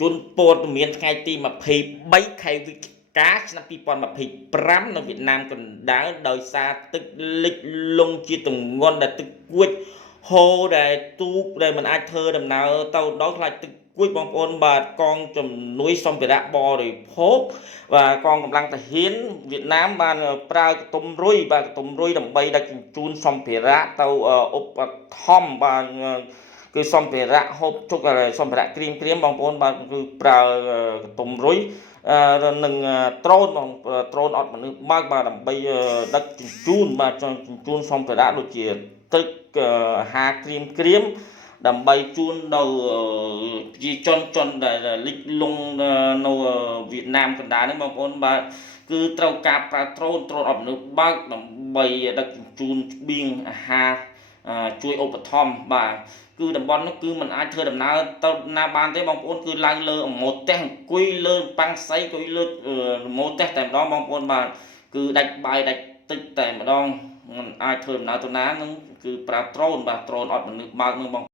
ជនពលមានថ្ងៃទី23ខែវិច្ឆិកាឆ្នាំ2025នៅវៀតណាមកណ្ដាលដោយសារទឹកលិចលង់ជាទម្ងន់ដែលទឹកគួចហូរដែលទូកដែលមិនអាចធ្វើដំណើរទៅដល់ខ្លាចទឹកគួចបងប្អូនបាទកងជំនួយសម្ភារៈបរិភោគបាទកងកម្លាំងទាហានវៀតណាមបានប្រើកតុំរុយដើម្បីដឹកជញ្ជូនសម្ភារៈទៅឧបត្ថម្ភបាទគឺសម្ភារៈហូបចុកសម្ភារៈក្រៀមបងប្អូនបាទគឺប្រើកតុំរុយនិងដ្រូនបងដ្រូនអត់មនុស្សបើកបាទដើម្បីដឹកជញ្ជូនបាទជញ្ជូនសម្ភារៈដូចជាទឹកអាហារក្រៀមដើម្បីជូនដល់ប្រជាជនដែលលិចលង់នៅវៀតណាមកណ្ដាលហ្នឹងបងប្អូនបាទគឺត្រូវការប្រើដ្រូនអត់មនុស្សបើកដើម្បីដឹកជញ្ជូនស្បៀងអាហារជួយឧបត្ថម្ភបាទគឺតំបន់នោះគឺมันអាចធ្វើដំណើរទៅណាបានទេបងប្អូនគឺឡើងលើម៉ូតេះអង្គុយលើប៉ាំងសៃអង្គុយលើម៉ូតេះតែម្ដងបងប្អូនបាទគឺដាច់បាយដាច់ទឹកតែម្ដងมันអាចធ្វើដំណើរទៅណានឹងគឺប្រើដ្រូនបាទដ្រូនអត់មនុស្សបើកនឹងបង